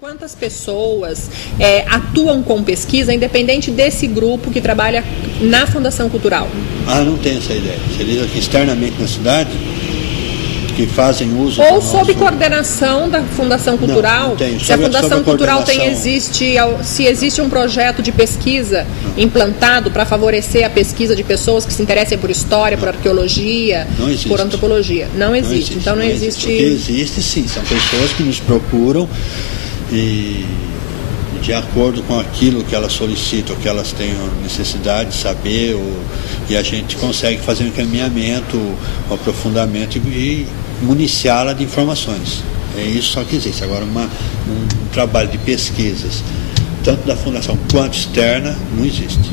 Quantas pessoas atuam com pesquisa, independente desse grupo que trabalha na Fundação Cultural? Não tenho essa ideia. Você diz aqui externamente na cidade, que fazem uso... Ou sob coordenação da Fundação Cultural? Não tenho. Se a Fundação Cultural se existe um projeto de pesquisa implantado para favorecer a pesquisa de pessoas que se interessem por história, por arqueologia, por antropologia. Não existe. Então não existe... O que existe, sim. São pessoas que nos procuram e de acordo com aquilo que elas solicitam, que elas tenham necessidade de saber, e a gente consegue fazer um encaminhamento, um aprofundamento e municiá-la de informações. É isso só que existe. Agora, um trabalho de pesquisas, tanto da Fundação quanto externa, não existe.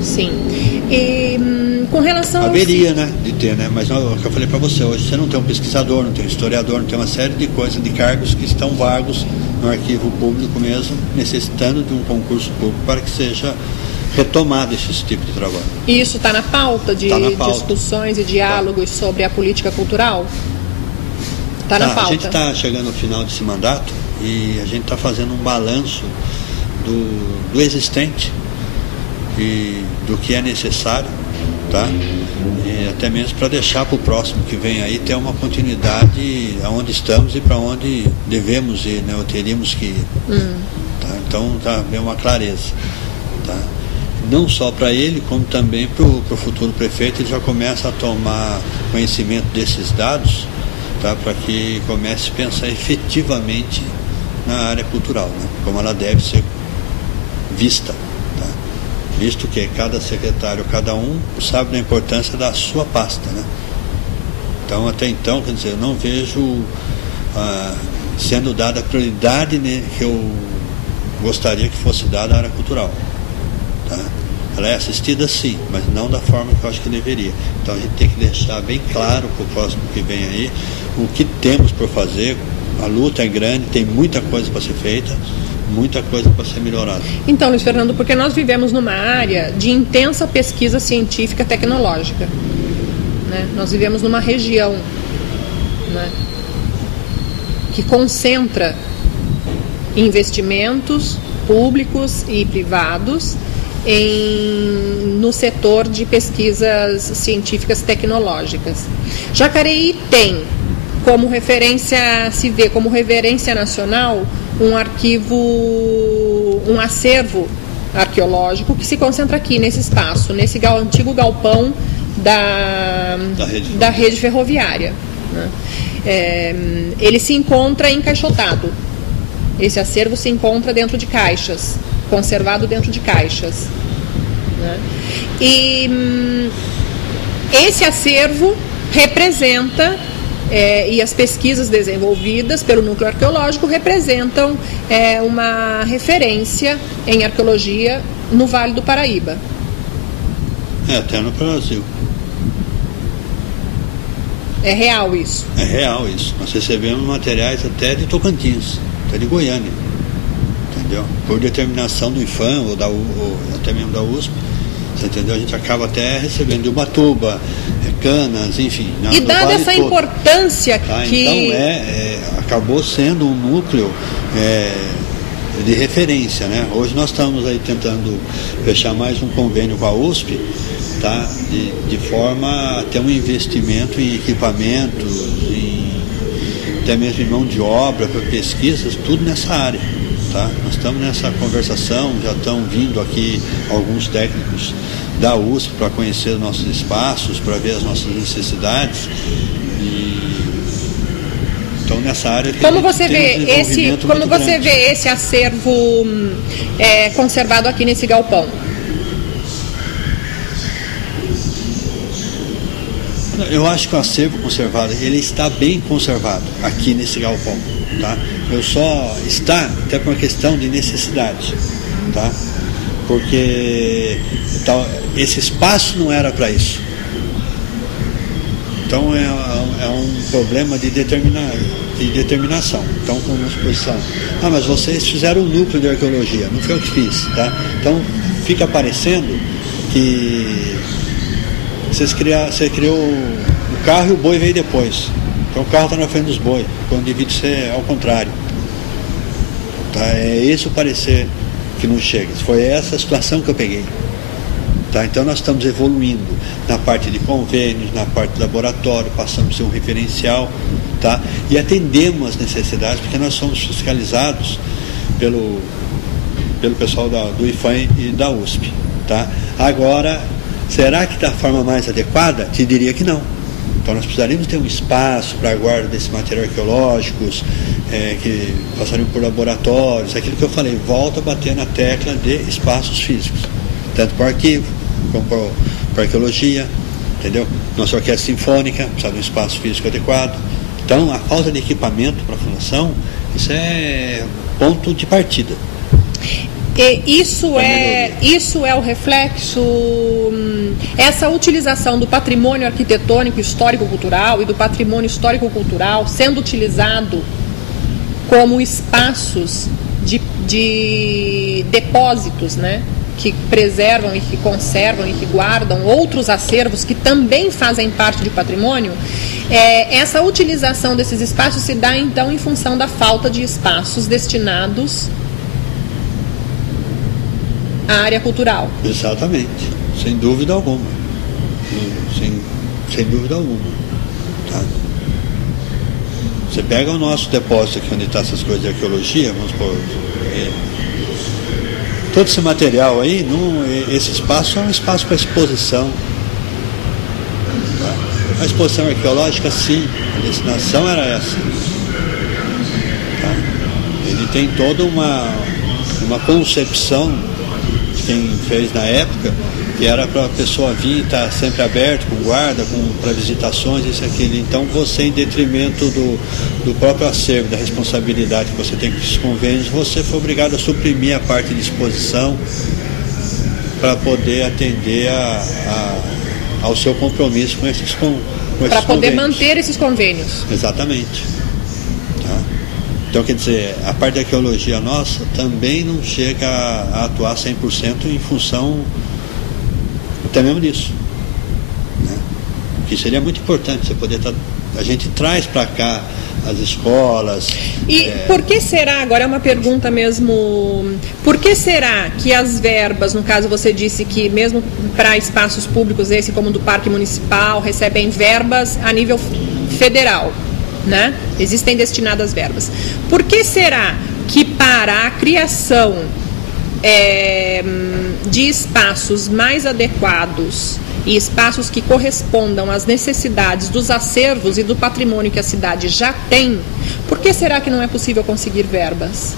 Sim. E com relação... Haveria, de ter, mas o que eu falei para você, hoje você não tem um pesquisador, não tem um historiador, não tem uma série de coisas, de cargos que estão vagos no arquivo público mesmo, necessitando de um concurso público para que seja retomado esse tipo de trabalho. E isso está na pauta de discussões e diálogos sobre a política cultural? Está na pauta. A gente está chegando ao final desse mandato e a gente está fazendo um balanço do existente e do que é necessário, e até mesmo para deixar para o próximo que vem aí ter uma continuidade aonde estamos e para onde devemos ir, ou teríamos que ir. Então está bem uma clareza, não só para ele, como também para o futuro prefeito. Ele já começa a tomar conhecimento desses dados, para que comece a pensar efetivamente na área cultural, como ela deve ser vista, visto que cada secretário, cada um sabe da importância da sua pasta, Então, até então, quer dizer, eu não vejo sendo dada a prioridade que eu gostaria que fosse dada à área cultural, Ela é assistida sim, mas não da forma que eu acho que deveria. Então a gente tem que deixar bem claro para o próximo que vem aí o que temos por fazer. A luta é grande, tem muita coisa para ser feita, muita coisa para ser melhorada. Então, Luiz Fernando, porque nós vivemos numa área de intensa pesquisa científica tecnológica, Nós vivemos numa região, que concentra investimentos públicos e privados no setor de pesquisas científicas tecnológicas. Jacareí tem como referência, se vê como referência nacional, um acervo arqueológico que se concentra aqui nesse espaço, nesse antigo galpão da rede ferroviária. Ele se encontra encaixotado. Esse acervo se encontra dentro de caixas, conservado dentro de caixas. E esse acervo representa, e as pesquisas desenvolvidas pelo núcleo arqueológico representam uma referência em arqueologia no Vale do Paraíba. Até no Brasil. É real isso? É real isso. Nós recebemos materiais até de Tocantins, até de Goiânia, entendeu? Por determinação do IFAM ou até mesmo da USP, você entendeu? A gente acaba até recebendo de Ubatuba, Canas, enfim. E dada essa importância que... Então acabou sendo um núcleo de referência, Hoje nós estamos aí tentando fechar mais um convênio com a USP, de forma a ter um investimento em equipamentos, até mesmo em mão de obra para pesquisas, tudo nessa área, Nós estamos nessa conversação, já estão vindo aqui alguns técnicos da USP para conhecer os nossos espaços, para ver as nossas necessidades. Então nessa área como você vê esse acervo conservado aqui nesse galpão? Eu acho que o acervo conservado, ele está bem conservado aqui nesse galpão, Eu só está até por uma questão de necessidade, Porque esse espaço não era para isso. Então é um problema de determinação. Então, como posição, mas vocês fizeram um núcleo de arqueologia, não foi eu que fiz, Então fica parecendo que você criou o carro e o boi veio depois. Então o carro está na frente dos bois, quando devia ser ao contrário. Tá? É esse o parecer que nos chega. Foi essa a situação que eu peguei. Tá? Então nós estamos evoluindo na parte de convênios, na parte do laboratório, passamos a ser um referencial, tá? E atendemos as necessidades, porque nós somos fiscalizados pelo pessoal do IFAM e da USP. Tá? Agora, será que da forma mais adequada? Te diria que não. Então nós precisaríamos ter um espaço para a guarda desses materiais arqueológicos, que passariam por laboratórios, aquilo que eu falei, volta a bater na tecla de espaços físicos, tanto para o arquivo, como para a arqueologia, entendeu? Nossa orquestra sinfônica precisa de um espaço físico adequado. Então a falta de equipamento para a fundação, isso é ponto de partida. E isso é o reflexo, essa utilização do patrimônio arquitetônico histórico-cultural e do patrimônio histórico-cultural sendo utilizado como espaços de depósitos, né? Que preservam e que conservam e que guardam outros acervos que também fazem parte do patrimônio. Essa utilização desses espaços se dá então em função da falta de espaços destinados a área cultural. Exatamente, sem dúvida alguma. Sem dúvida alguma. Tá? Você pega o nosso depósito aqui onde estão essas coisas de arqueologia, vamos supor, todo esse material aí, esse espaço é um espaço para exposição. Tá? A exposição arqueológica, sim, a destinação era essa. Tá? Ele tem toda uma concepção quem fez na época, que era para a pessoa vir e estar sempre aberto, com guarda, para visitações, isso e aquilo. Então você, em detrimento do próprio acervo, da responsabilidade que você tem com esses convênios, você foi obrigado a suprimir a parte de exposição para poder atender ao seu compromisso com esses convênios. Para poder manter esses convênios. Exatamente. Então, quer dizer, a parte da arqueologia nossa também não chega a atuar 100% em função até mesmo disso. Né? Que seria muito importante você poder a gente traz para cá as escolas. E por que será, agora é uma pergunta mesmo, por que será que as verbas, no caso você disse que mesmo para espaços públicos, esse como do Parque Municipal, recebem verbas a nível federal? Né? Existem destinadas verbas. Por que será que para a criação de espaços mais adequados e espaços que correspondam às necessidades dos acervos e do patrimônio que a cidade já tem, por que será que não é possível conseguir verbas?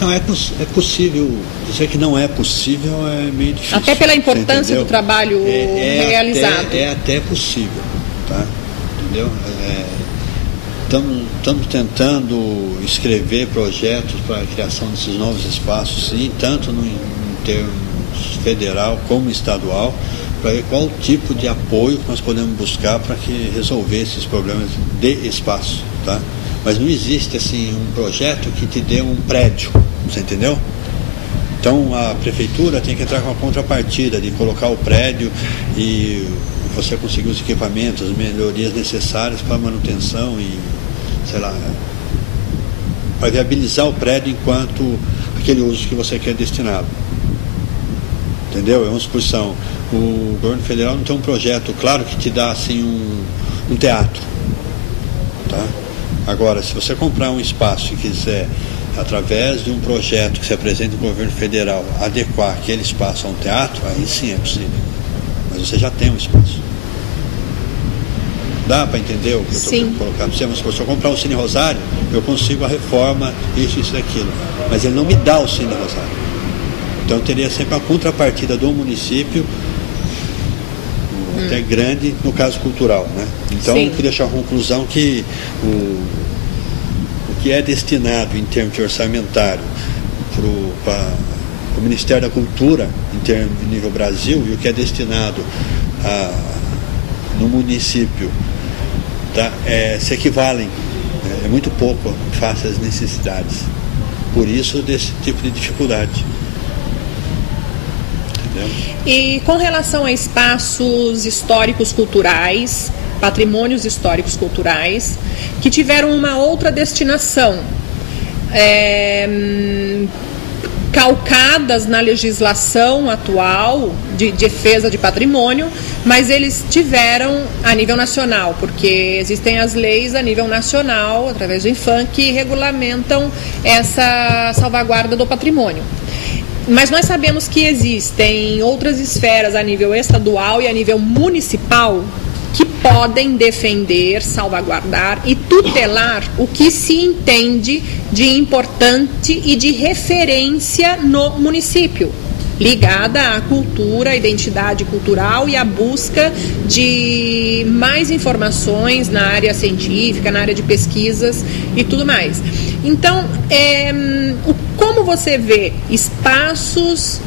Não, é possível. Dizer que não é possível é meio difícil. Até pela importância do trabalho realizado. É até possível, tá? Entendeu? Estamos tentando escrever projetos para a criação desses novos espaços, sim, tanto em termos federal como estadual, para ver qual tipo de apoio que nós podemos buscar para que resolver esses problemas de espaço, tá? Mas não existe assim um projeto que te dê um prédio, você entendeu? Então a prefeitura tem que entrar com a contrapartida de colocar o prédio e você conseguir os equipamentos, as melhorias necessárias para a manutenção e, sei lá, para viabilizar o prédio enquanto aquele uso que você quer destiná-lo. Entendeu? É uma exposição. O governo federal não tem um projeto, claro, que te dá assim um teatro. Tá? Agora, se você comprar um espaço e quiser, através de um projeto que se apresenta no governo federal, adequar aquele espaço a um teatro, aí sim é possível. Mas você já tem um espaço. Dá para entender o que eu estou querendo colocar para você? Mas se eu comprar um Cine Rosário, eu consigo a reforma, isso e aquilo. Mas ele não me dá o Cine Rosário. Então eu teria sempre a contrapartida do município, até grande, no caso cultural. Né? Então eu queria deixar a conclusão que o que é destinado em termos de orçamentário para o Ministério da Cultura, em termos de nível Brasil, e o que é destinado no município, tá? Se equivalem, é muito pouco face às necessidades. Por isso, desse tipo de dificuldade. Entendeu? E com relação a espaços históricos culturais, patrimônios históricos culturais, que tiveram uma outra destinação, calcadas na legislação atual de defesa de patrimônio, mas eles tiveram a nível nacional, porque existem as leis a nível nacional, através do IPHAN, que regulamentam essa salvaguarda do patrimônio. Mas nós sabemos que existem outras esferas a nível estadual e a nível municipal que podem defender, salvaguardar e tutelar o que se entende de importante e de referência no município, ligada à cultura, à identidade cultural e à busca de mais informações na área científica, na área de pesquisas e tudo mais. Então, como você vê espaços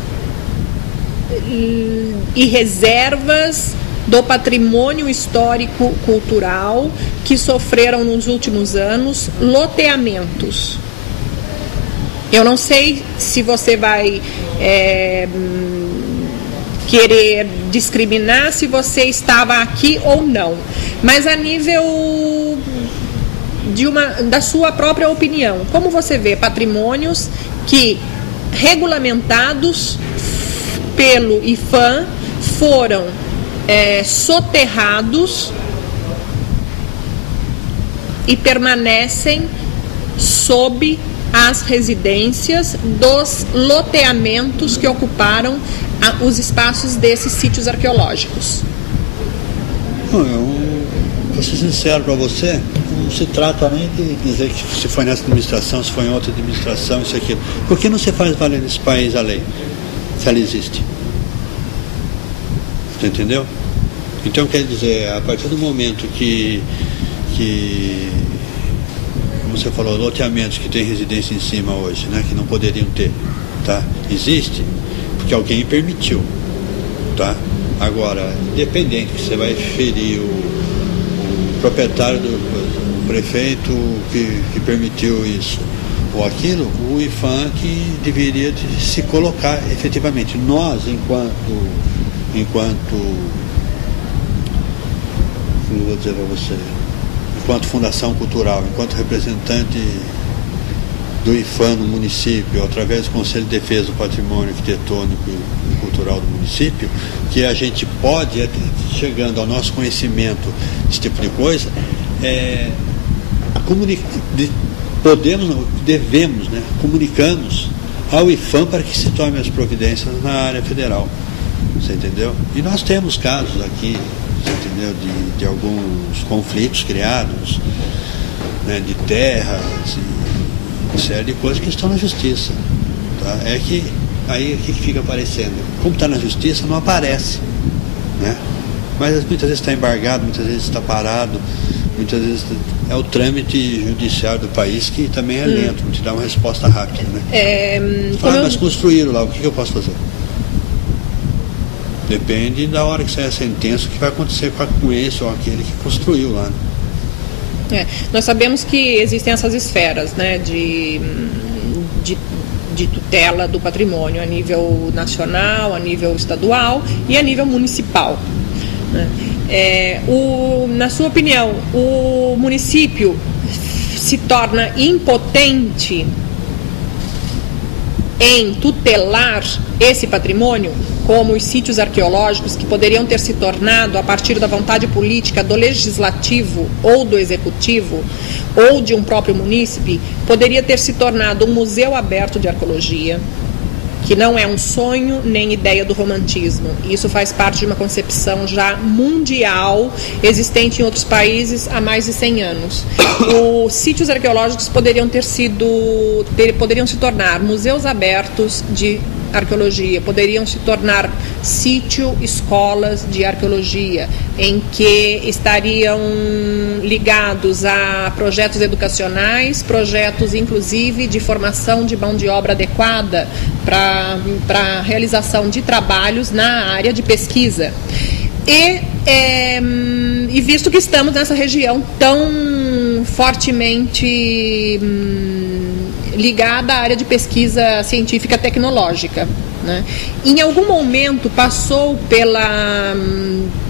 e reservas do patrimônio histórico-cultural que sofreram nos últimos anos loteamentos? Eu não sei se você vai querer discriminar se você estava aqui ou não, mas a nível da sua própria opinião, como você vê patrimônios que, regulamentados pelo IPHAN, foram soterrados e permanecem sob as residências dos loteamentos que ocuparam os espaços desses sítios arqueológicos? Vou ser sincero para você, não se trata nem de dizer que se foi nessa administração, se foi em outra administração, isso aqui. Por que não se faz valer nesse país a lei, se ela existe? Você entendeu? Então, quer dizer, a partir do momento que como você falou, loteamentos que tem residência em cima hoje, né, que não poderiam ter, tá? Existe porque alguém permitiu, tá? Agora, independente que você vai ferir o proprietário o prefeito que permitiu isso ou aquilo, o IPHAN que deveria se colocar efetivamente. Nós, como vou dizer para você, enquanto fundação cultural, enquanto representante do IPHAN no município, através do Conselho de Defesa do Patrimônio Arquitetônico e Cultural do município, que a gente pode, chegando ao nosso conhecimento desse tipo de coisa, podemos, devemos, né, comunicamos ao IPHAN para que se tome as providências na área federal. Você entendeu? E nós temos casos aqui, você entendeu, de alguns conflitos criados, né, de terras e série de coisas que estão na justiça, tá? É que aí o que fica aparecendo? Como está na justiça, não aparece, né? Mas muitas vezes está embargado, muitas vezes está parado, muitas vezes é o trâmite judiciário do país que também é lento, não te dá uma resposta rápida, né? Mas construíram lá, o que eu posso fazer? Depende da hora que sair a sentença, o que vai acontecer com esse ou aquele que construiu lá, né? Nós sabemos que existem essas esferas, né, de tutela do patrimônio a nível nacional, a nível estadual e a nível municipal, né? Na sua opinião, o município se torna impotente em tutelar esse patrimônio, como os sítios arqueológicos que poderiam ter se tornado, a partir da vontade política do legislativo ou do executivo ou de um próprio munícipe, poderia ter se tornado um museu aberto de arqueologia, que não é um sonho nem ideia do romantismo. Isso faz parte de uma concepção já mundial, existente em outros países há mais de 100 anos. Os sítios arqueológicos poderiam se tornar museus abertos de arqueologia, poderiam se tornar escolas de arqueologia, em que estariam ligados a projetos educacionais, projetos inclusive de formação de mão de obra adequada para a realização de trabalhos na área de pesquisa. E visto que estamos nessa região tão fortemente ligada à área de pesquisa científica tecnológica, né? Em algum momento passou pela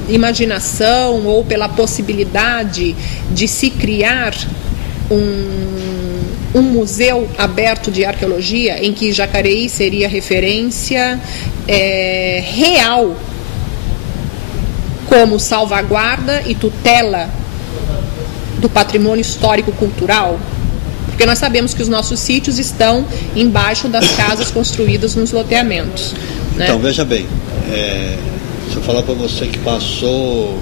imaginação ou pela possibilidade de se criar um museu aberto de arqueologia em que Jacareí seria referência real como salvaguarda e tutela do patrimônio histórico-cultural? Porque nós sabemos que os nossos sítios estão embaixo das casas construídas nos loteamentos. Né? Então, veja bem, se eu falar para você que passou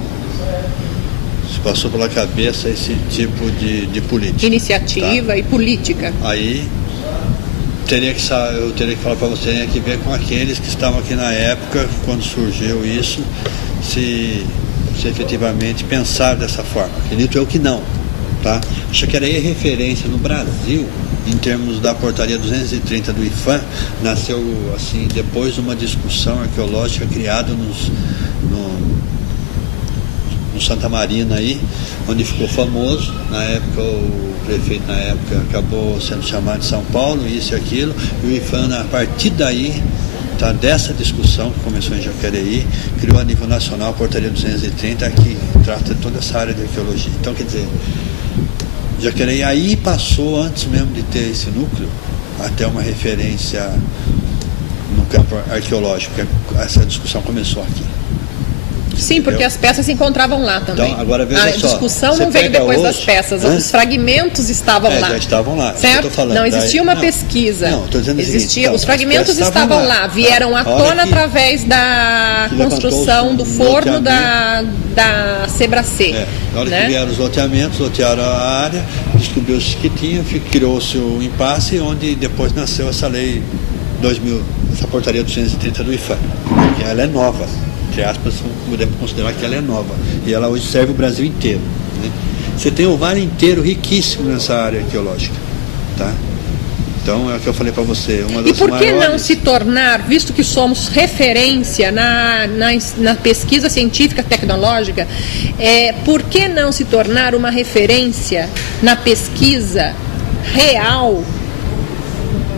pela cabeça esse tipo de política. Iniciativa, tá? E política. Aí eu teria que falar para você, tem que ver com aqueles que estavam aqui na época, quando surgiu isso, se efetivamente pensar dessa forma. Acredito eu que não. Tá? Jacareí é referência no Brasil em termos da portaria 230 do IPHAN. Nasceu assim depois de uma discussão arqueológica criada no Santa Marina aí, onde ficou famoso. Na época o prefeito acabou sendo chamado de São Paulo, isso e aquilo, e o IPHAN, a partir daí, tá, dessa discussão que começou em Jacareí, criou a nível nacional a portaria 230, que trata toda essa área de arqueologia. Então, quer dizer, Jacareí aí passou, antes mesmo de ter esse núcleo, até uma referência no campo arqueológico. Essa discussão começou aqui. Sim, porque as peças se encontravam lá também. Então, agora veja só, a discussão não veio depois das peças, os fragmentos estavam lá. Já estavam lá. Certo? Falando. Não existia uma pesquisa. Não, estou dizendo então, os fragmentos estavam lá, vieram à tona através da construção do forno da Sebracê. Na hora que vieram os loteamentos, lotearam a área, descobriu-se que tinha, criou-se o impasse, onde depois nasceu essa lei 2000, essa portaria 230 do IPHAN. Ela é nova. Entre aspas, podemos considerar que ela é nova. E ela hoje serve o Brasil inteiro. Né? Você tem o vale inteiro riquíssimo nessa área arqueológica. Tá? Então, é o que eu falei para você. Uma das e por que maiores... não se tornar, visto que somos referência na pesquisa científica tecnológica, por que não se tornar uma referência na pesquisa real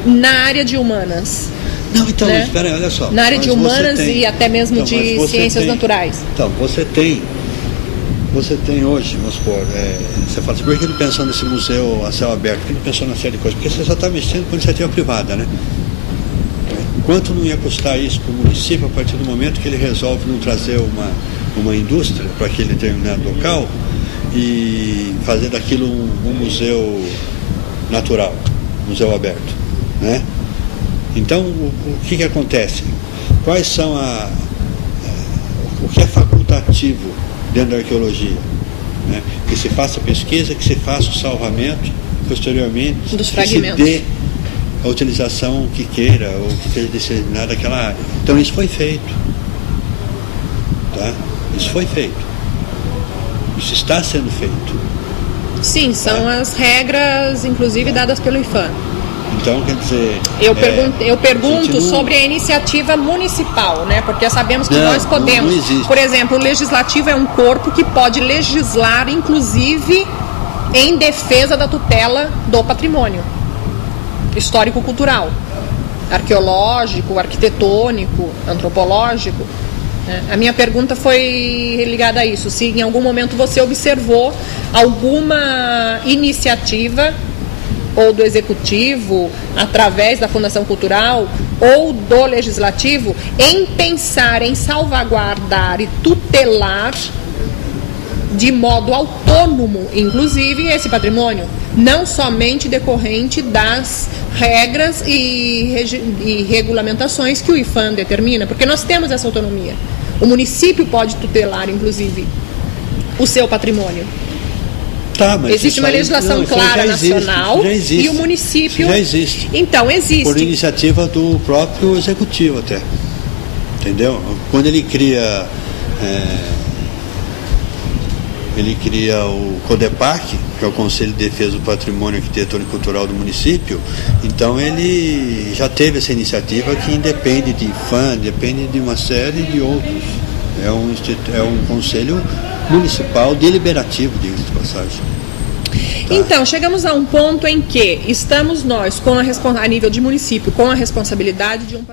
na área de humanas? Não, então, espera aí, olha só. Na área de humanas e até mesmo de ciências naturais. Então, você tem hoje, vamos supor, você fala assim, por que ele pensou nesse museu a céu aberto? Por que ele pensou na série de coisas? Porque você só está mexendo com iniciativa privada, né? Quanto não ia custar isso para o município a partir do momento que ele resolve não trazer uma indústria para aquele determinado local e fazer daquilo um museu natural, museu aberto, né? Então, o que acontece? Quais são o que é facultativo dentro da arqueologia? Né? Que se faça pesquisa, que se faça o salvamento, posteriormente, dos que se dê a utilização que queira ou que seja disseminada daquela área. Então, isso foi feito. Tá? Isso foi feito. Isso está sendo feito. Sim, são as regras, inclusive, dadas pelo IPHAN. Então, quer dizer... Eu pergunto sobre a iniciativa municipal, né? Porque sabemos que nós podemos... Não existe. Por exemplo, o legislativo é um corpo que pode legislar, inclusive, em defesa da tutela do patrimônio histórico-cultural, arqueológico, arquitetônico, antropológico. Né? A minha pergunta foi ligada a isso. Se em algum momento você observou alguma iniciativa ou do Executivo, através da Fundação Cultural, ou do Legislativo, em pensar em salvaguardar e tutelar de modo autônomo, inclusive, esse patrimônio, não somente decorrente das regras e regulamentações que o IPHAN determina, porque nós temos essa autonomia. O município pode tutelar, inclusive, o seu patrimônio. Tá, mas existe uma legislação clara nacional e o município... Já existe. Então, existe. Por iniciativa do próprio Executivo até. Entendeu? Quando ele cria... Ele cria o CODEPAC, que é o Conselho de Defesa do Patrimônio Arquitetônico e Cultural do município, então ele já teve essa iniciativa que independe de IPHAN, depende de uma série de outros. É um conselho municipal deliberativo, diga-se de passagem. Tá? Então, chegamos a um ponto em que estamos nós, a nível de município, com a responsabilidade de um